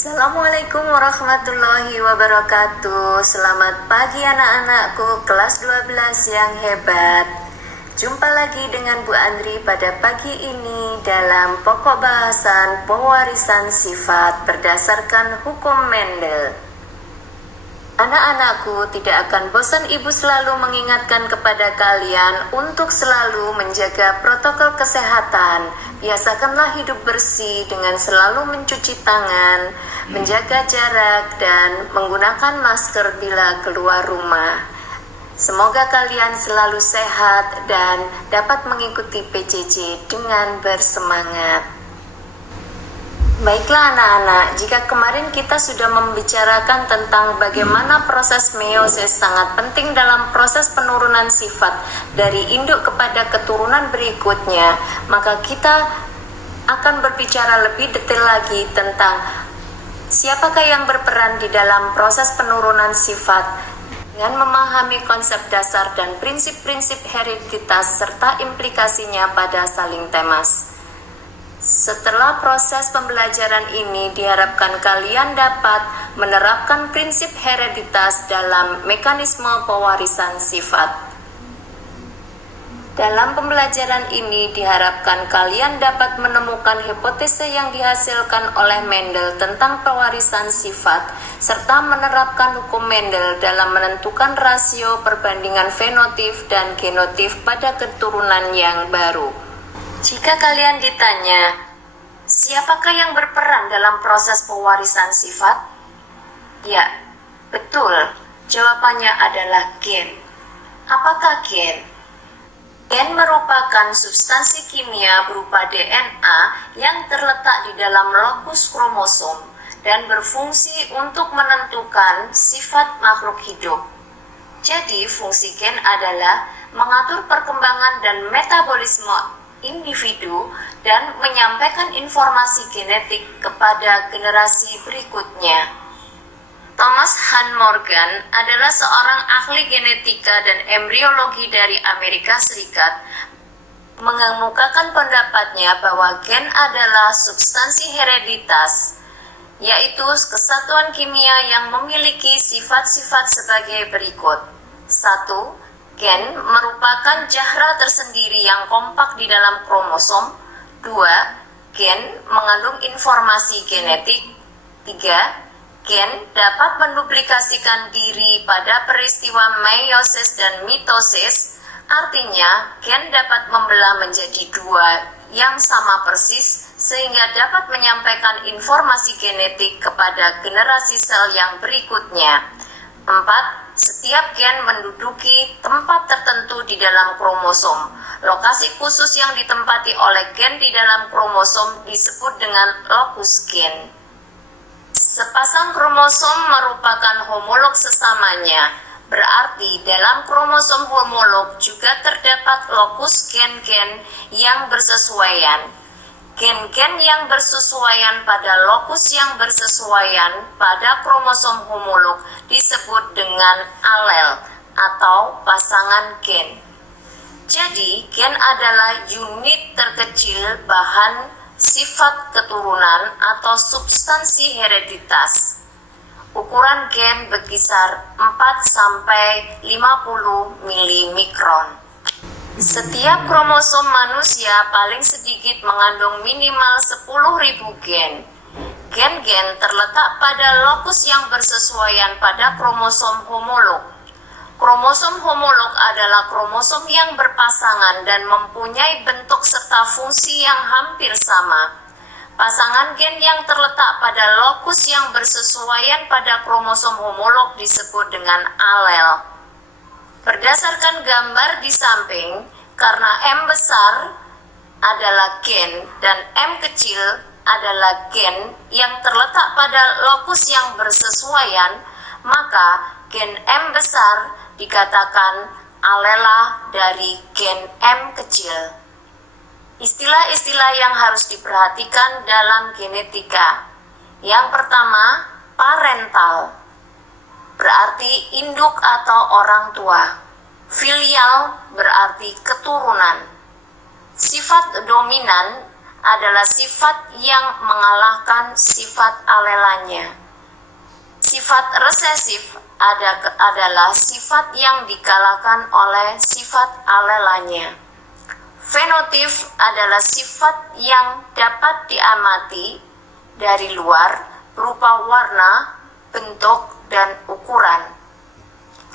Assalamualaikum warahmatullahi wabarakatuh. Selamat pagi anak-anakku kelas 12 yang hebat. Jumpa lagi dengan Bu Andri pada pagi ini dalam pokok bahasan pewarisan sifat berdasarkan hukum Mendel. Anak-anakku, tidak akan bosan ibu selalu mengingatkan kepada kalian untuk selalu menjaga protokol kesehatan. Biasakanlah hidup bersih dengan selalu mencuci tangan, menjaga jarak, dan menggunakan masker bila keluar rumah. Semoga kalian selalu sehat dan dapat mengikuti PJJ dengan bersemangat. Baiklah anak-anak, jika kemarin kita sudah membicarakan tentang bagaimana proses meiosis sangat penting dalam proses penurunan sifat dari induk kepada keturunan berikutnya, maka kita akan berbicara lebih detail lagi tentang siapakah yang berperan di dalam proses penurunan sifat dengan memahami konsep dasar dan prinsip-prinsip hereditas serta implikasinya pada saling temas. Setelah proses pembelajaran ini, diharapkan kalian dapat menerapkan prinsip hereditas dalam mekanisme pewarisan sifat. Dalam pembelajaran ini, diharapkan kalian dapat menemukan hipotesa yang dihasilkan oleh Mendel tentang pewarisan sifat, serta menerapkan hukum Mendel dalam menentukan rasio perbandingan fenotip dan genotip pada keturunan yang baru. Jika kalian ditanya, siapakah yang berperan dalam proses pewarisan sifat? Ya, betul. Jawabannya adalah gen. Apakah gen? Gen merupakan substansi kimia berupa DNA yang terletak di dalam lokus kromosom dan berfungsi untuk menentukan sifat makhluk hidup. Jadi, fungsi gen adalah mengatur perkembangan dan metabolisme individu dan menyampaikan informasi genetik kepada generasi berikutnya. Thomas Hunt Morgan adalah seorang ahli genetika dan embriologi dari Amerika Serikat, mengemukakan pendapatnya bahwa gen adalah substansi hereditas, yaitu kesatuan kimia yang memiliki sifat-sifat sebagai berikut. 1. Gen merupakan jahra tersendiri yang kompak di dalam kromosom. 2. Gen mengandung informasi genetik. 3. Gen dapat menduplikasikan diri pada peristiwa meiosis dan mitosis. Artinya, gen dapat membelah menjadi dua yang sama persis sehingga dapat menyampaikan informasi genetik kepada generasi sel yang berikutnya. 4. Setiap gen menduduki tempat tertentu di dalam kromosom. Lokasi khusus yang ditempati oleh gen di dalam kromosom disebut dengan lokus gen. Sepasang kromosom merupakan homolog sesamanya. Berarti dalam kromosom homolog juga terdapat lokus gen-gen yang bersesuaian. Gen-gen yang bersesuaian pada lokus yang bersesuaian pada kromosom homolog disebut dengan alel atau pasangan gen. Jadi, gen adalah unit terkecil bahan sifat keturunan atau substansi hereditas. Ukuran gen berkisar 4-50 milimikron. Setiap kromosom manusia paling sedikit mengandung minimal 10.000 gen. Gen-gen terletak pada lokus yang bersesuaian pada kromosom homolog. Kromosom homolog adalah kromosom yang berpasangan dan mempunyai bentuk serta fungsi yang hampir sama. Pasangan gen yang terletak pada lokus yang bersesuaian pada kromosom homolog disebut dengan alel. Berdasarkan gambar di samping, karena M besar adalah gen dan M kecil adalah gen yang terletak pada lokus yang bersesuaian, maka gen M besar dikatakan alela dari gen M kecil. Istilah-istilah yang harus diperhatikan dalam genetika. Yang pertama, parental. Berarti induk atau orang tua. Filial berarti keturunan. Sifat dominan adalah sifat yang mengalahkan sifat alelanya. Sifat resesif adalah sifat yang dikalahkan oleh sifat alelanya. Fenotip adalah sifat yang dapat diamati dari luar berupa warna, bentuk, dan ukuran.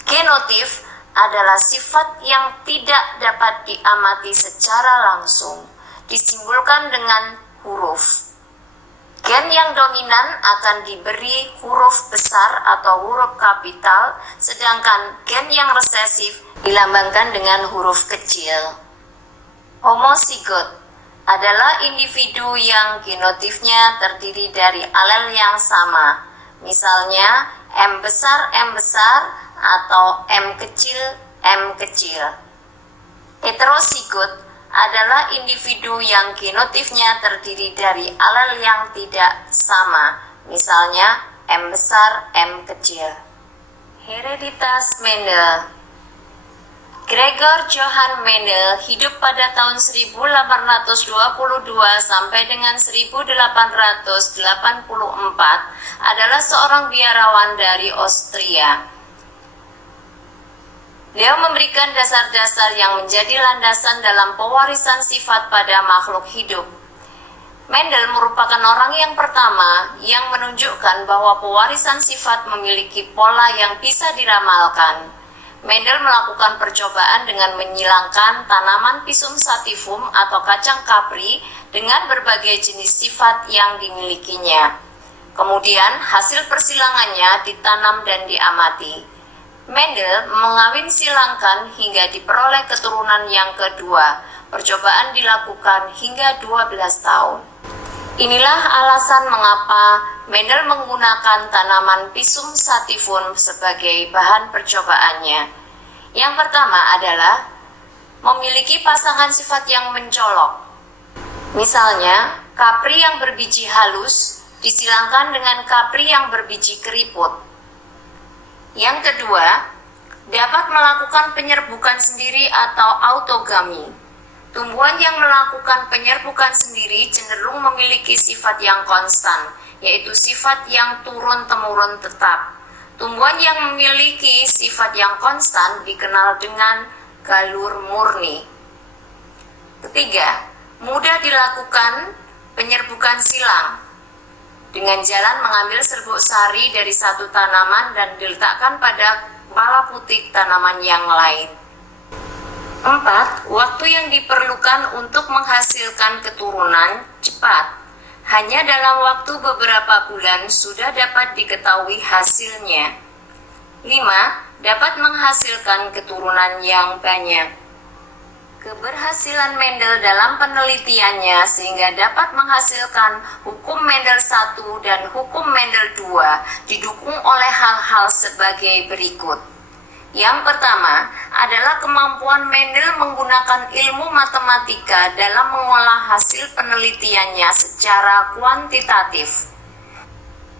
Genotip adalah sifat yang tidak dapat diamati secara langsung, disimbolkan dengan huruf. Gen yang dominan akan diberi huruf besar atau huruf kapital, sedangkan gen yang resesif dilambangkan dengan huruf kecil. Homozigot adalah individu yang genotipnya terdiri dari alel yang sama, misalnya M besar atau M kecil. Heterozigot adalah individu yang genotipnya terdiri dari alel yang tidak sama, misalnya M besar, M kecil. Hereditas Mendel. Gregor Johann Mendel hidup pada tahun 1822 sampai dengan 1884, adalah seorang biarawan dari Austria. Beliau memberikan dasar-dasar yang menjadi landasan dalam pewarisan sifat pada makhluk hidup. Mendel merupakan orang yang pertama yang menunjukkan bahwa pewarisan sifat memiliki pola yang bisa diramalkan. Mendel melakukan percobaan dengan menyilangkan tanaman Pisum sativum atau kacang kapri dengan berbagai jenis sifat yang dimilikinya. Kemudian hasil persilangannya ditanam dan diamati. Mendel mengawin silangkan hingga diperoleh keturunan yang kedua. Percobaan dilakukan hingga 12 tahun. Inilah alasan mengapa Mendel menggunakan tanaman Pisum sativum sebagai bahan percobaannya. Yang pertama adalah memiliki pasangan sifat yang mencolok. Misalnya, kapri yang berbiji halus disilangkan dengan kapri yang berbiji keriput. Yang kedua, dapat melakukan penyerbukan sendiri atau autogami. Tumbuhan yang melakukan penyerbukan sendiri cenderung memiliki sifat yang konstan, yaitu sifat yang turun-temurun tetap. Tumbuhan yang memiliki sifat yang konstan dikenal dengan galur murni. Ketiga, mudah dilakukan penyerbukan silang. Dengan jalan mengambil serbuk sari dari satu tanaman dan diletakkan pada kepala putik tanaman yang lain. 4. Waktu yang diperlukan untuk menghasilkan keturunan cepat. Hanya dalam waktu beberapa bulan sudah dapat diketahui hasilnya. 5. Dapat menghasilkan keturunan yang banyak. Keberhasilan Mendel dalam penelitiannya sehingga dapat menghasilkan hukum Mendel 1 dan hukum Mendel 2 didukung oleh hal-hal sebagai berikut. Yang pertama adalah kemampuan Mendel menggunakan ilmu matematika dalam mengolah hasil penelitiannya secara kuantitatif.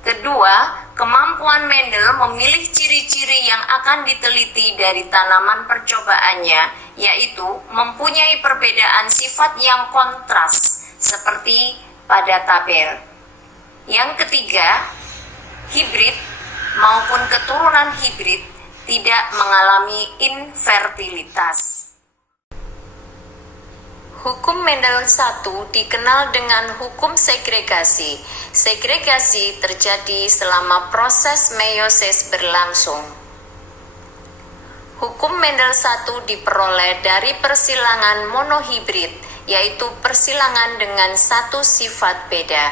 Kedua, kemampuan Mendel memilih ciri-ciri yang akan diteliti dari tanaman percobaannya, yaitu mempunyai perbedaan sifat yang kontras, seperti pada tabel. Yang ketiga, hibrid maupun keturunan hibrid tidak mengalami infertilitas. Hukum Mendel 1 dikenal dengan hukum segregasi. Segregasi terjadi selama proses meiosis berlangsung. Hukum Mendel 1 diperoleh dari persilangan monohibrid, yaitu persilangan dengan satu sifat beda.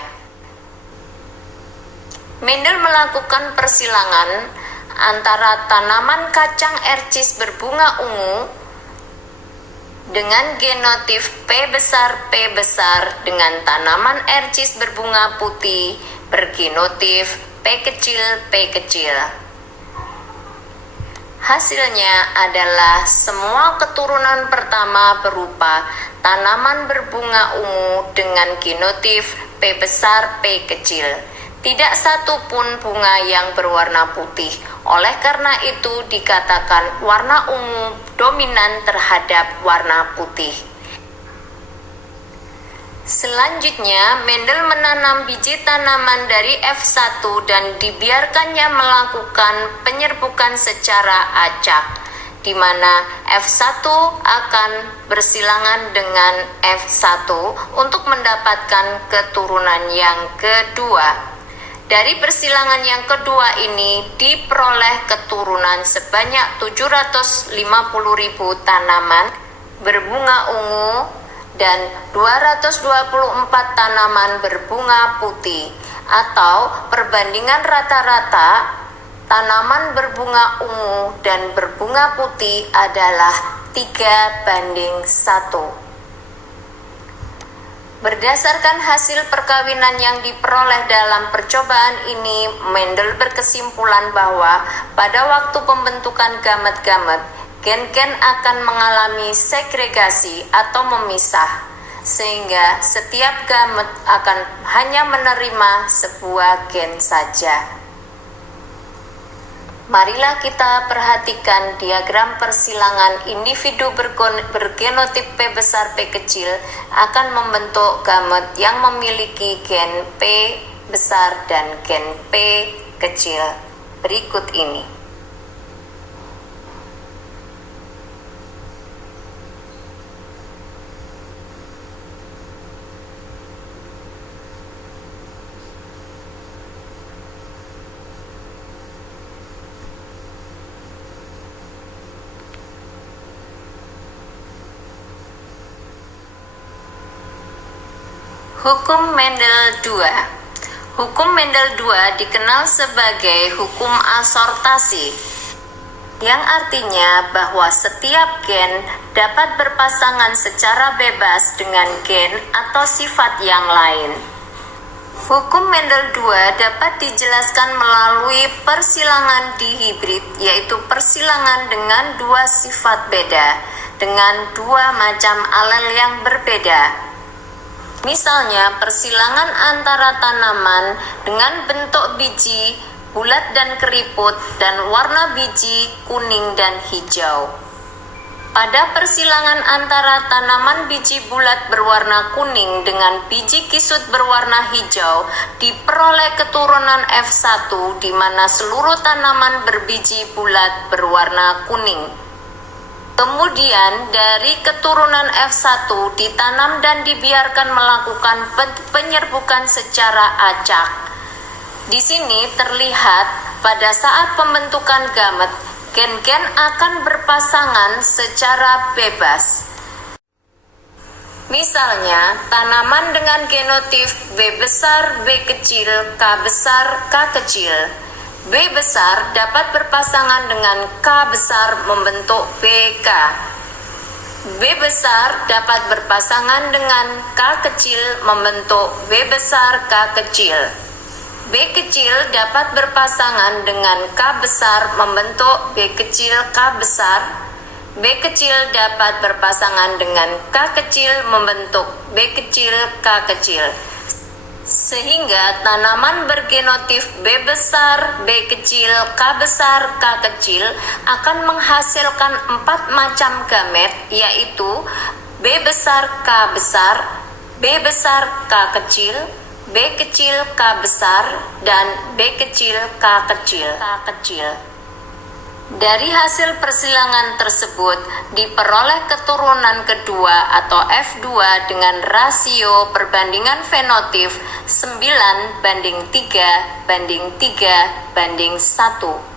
Mendel melakukan persilangan antara tanaman kacang ercis berbunga ungu dengan genotip P besar dengan tanaman ercis berbunga putih bergenotip P kecil. Hasilnya adalah semua keturunan pertama berupa tanaman berbunga ungu dengan genotip P besar P kecil. Tidak satu pun bunga yang berwarna putih. Oleh karena itu dikatakan warna ungu dominan terhadap warna putih. Selanjutnya, Mendel menanam biji tanaman dari F1 dan dibiarkannya melakukan penyerbukan secara acak, di mana F1 akan bersilangan dengan F1 untuk mendapatkan keturunan yang kedua. Dari persilangan yang kedua ini diperoleh keturunan sebanyak 750.000 tanaman berbunga ungu dan 224 tanaman berbunga putih, atau perbandingan rata-rata tanaman berbunga ungu dan berbunga putih adalah 3:1. Berdasarkan hasil perkawinan yang diperoleh dalam percobaan ini, Mendel berkesimpulan bahwa pada waktu pembentukan gamet-gamet, gen-gen akan mengalami segregasi atau memisah, sehingga setiap gamet akan hanya menerima sebuah gen saja. Marilah kita perhatikan diagram persilangan individu bergenotip P besar P kecil akan membentuk gamet yang memiliki gen P besar dan gen P kecil berikut ini. Hukum Mendel II. Hukum Mendel II dikenal sebagai hukum asortasi, yang artinya bahwa setiap gen dapat berpasangan secara bebas dengan gen atau sifat yang lain. Hukum Mendel II dapat dijelaskan melalui persilangan dihibrid, yaitu persilangan dengan dua sifat beda, dengan dua macam alel yang berbeda. Misalnya, persilangan antara tanaman dengan bentuk biji bulat dan keriput dan warna biji kuning dan hijau. Pada persilangan antara tanaman biji bulat berwarna kuning dengan biji kisut berwarna hijau, diperoleh keturunan F1 di mana seluruh tanaman berbiji bulat berwarna kuning. Kemudian dari keturunan F1 ditanam dan dibiarkan melakukan penyerbukan secara acak. Di sini terlihat pada saat pembentukan gamet, gen-gen akan berpasangan secara bebas. Misalnya, tanaman dengan genotip B besar B kecil K besar K kecil. B besar dapat berpasangan dengan K besar membentuk BK. B besar dapat berpasangan dengan K kecil membentuk B besar K kecil. B kecil dapat berpasangan dengan K besar membentuk B kecil K besar. B kecil dapat berpasangan dengan K kecil membentuk B kecil K kecil. Sehingga tanaman bergenotip B besar, B kecil, K besar, K kecil akan menghasilkan 4 macam gamet, yaitu B besar, K besar, B besar, K kecil, B kecil, K besar, dan B kecil, K kecil. Dari hasil persilangan tersebut diperoleh keturunan kedua atau F2 dengan rasio perbandingan fenotip 9:3:3:1.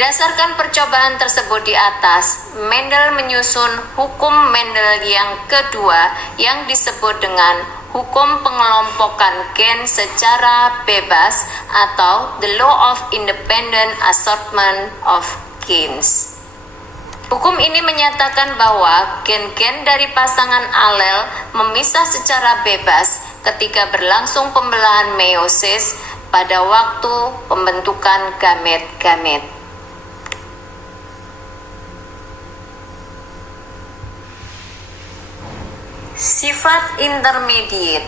Berdasarkan percobaan tersebut di atas, Mendel menyusun hukum Mendel yang kedua yang disebut dengan hukum pengelompokan gen secara bebas atau the law of independent assortment of genes. Hukum ini menyatakan bahwa gen-gen dari pasangan alel memisah secara bebas ketika berlangsung pembelahan meiosis pada waktu pembentukan gamet-gamet. Sifat intermediate.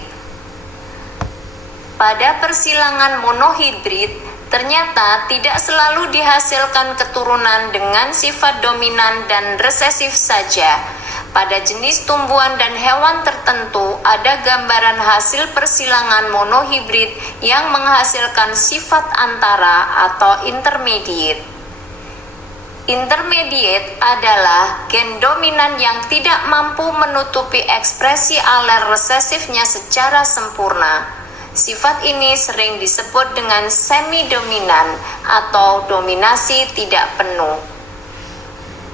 Pada persilangan monohibrid, ternyata tidak selalu dihasilkan keturunan dengan sifat dominan dan resesif saja. Pada jenis tumbuhan dan hewan tertentu, ada gambaran hasil persilangan monohibrid yang menghasilkan sifat antara atau intermediate. Intermediate adalah gen dominan yang tidak mampu menutupi ekspresi alel resesifnya secara sempurna. Sifat ini sering disebut dengan semi-dominan atau dominasi tidak penuh.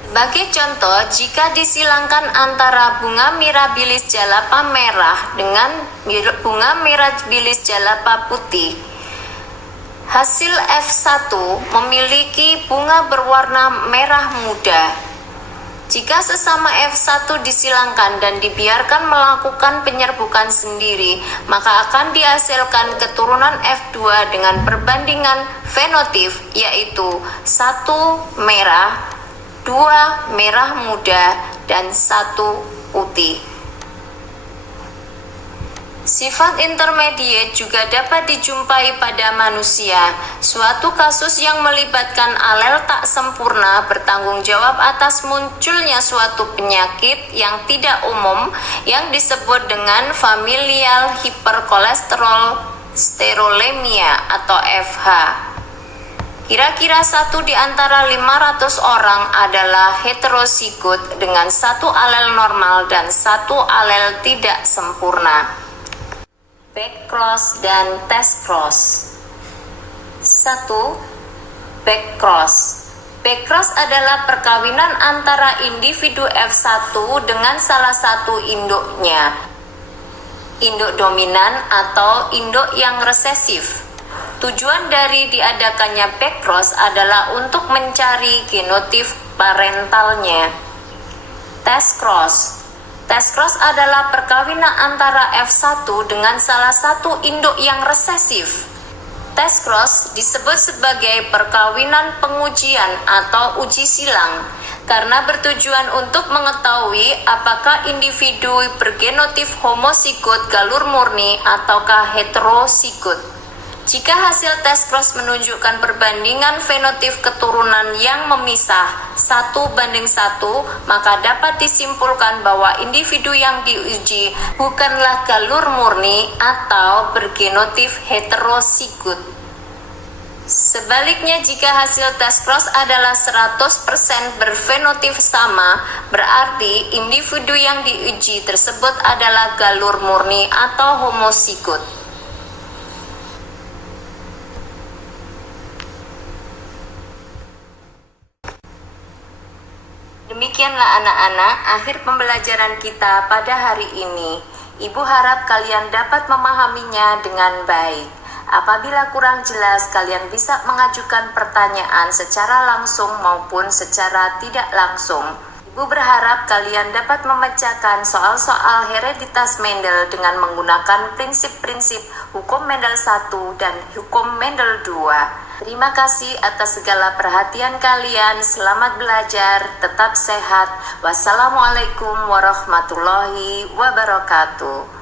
Sebagai contoh, jika disilangkan antara bunga mirabilis jalapa merah dengan bunga mirabilis jalapa putih, hasil F1 memiliki bunga berwarna merah muda. Jika sesama F1 disilangkan dan dibiarkan melakukan penyerbukan sendiri, maka akan dihasilkan keturunan F2 dengan perbandingan fenotip, yaitu 1 merah, 2 merah muda, dan 1 putih. Sifat intermediate juga dapat dijumpai pada manusia. Suatu kasus yang melibatkan alel tak sempurna bertanggung jawab atas munculnya suatu penyakit yang tidak umum yang disebut dengan familial hyperkolesterolsterolemia atau FH. Kira-kira 1 di antara 500 orang adalah heterozigot dengan 1 alel normal dan 1 alel tidak sempurna. Backcross dan test cross. 1. Backcross. Backcross adalah perkawinan antara individu F1 dengan salah satu induknya, induk dominan atau induk yang resesif. Tujuan dari diadakannya backcross adalah untuk mencari genotip parentalnya. Test cross. Test cross adalah perkawinan antara F1 dengan salah satu induk yang resesif. Test cross disebut sebagai perkawinan pengujian atau uji silang karena bertujuan untuk mengetahui apakah individu bergenotip homozigot galur murni ataukah heterozigot. Jika hasil tes cross menunjukkan perbandingan fenotip keturunan yang memisah 1:1, maka dapat disimpulkan bahwa individu yang diuji bukanlah galur murni atau bergenotip heterozigot. Sebaliknya, jika hasil tes cross adalah 100% berfenotip sama, berarti individu yang diuji tersebut adalah galur murni atau homozigot. Demikianlah anak-anak, akhir pembelajaran kita pada hari ini. Ibu harap kalian dapat memahaminya dengan baik. Apabila kurang jelas, kalian bisa mengajukan pertanyaan secara langsung maupun secara tidak langsung. Ibu berharap kalian dapat memecahkan soal-soal hereditas Mendel dengan menggunakan prinsip-prinsip hukum Mendel 1 dan hukum Mendel 2. Terima kasih atas segala perhatian kalian. Selamat belajar, tetap sehat. Wassalamualaikum warahmatullahi wabarakatuh.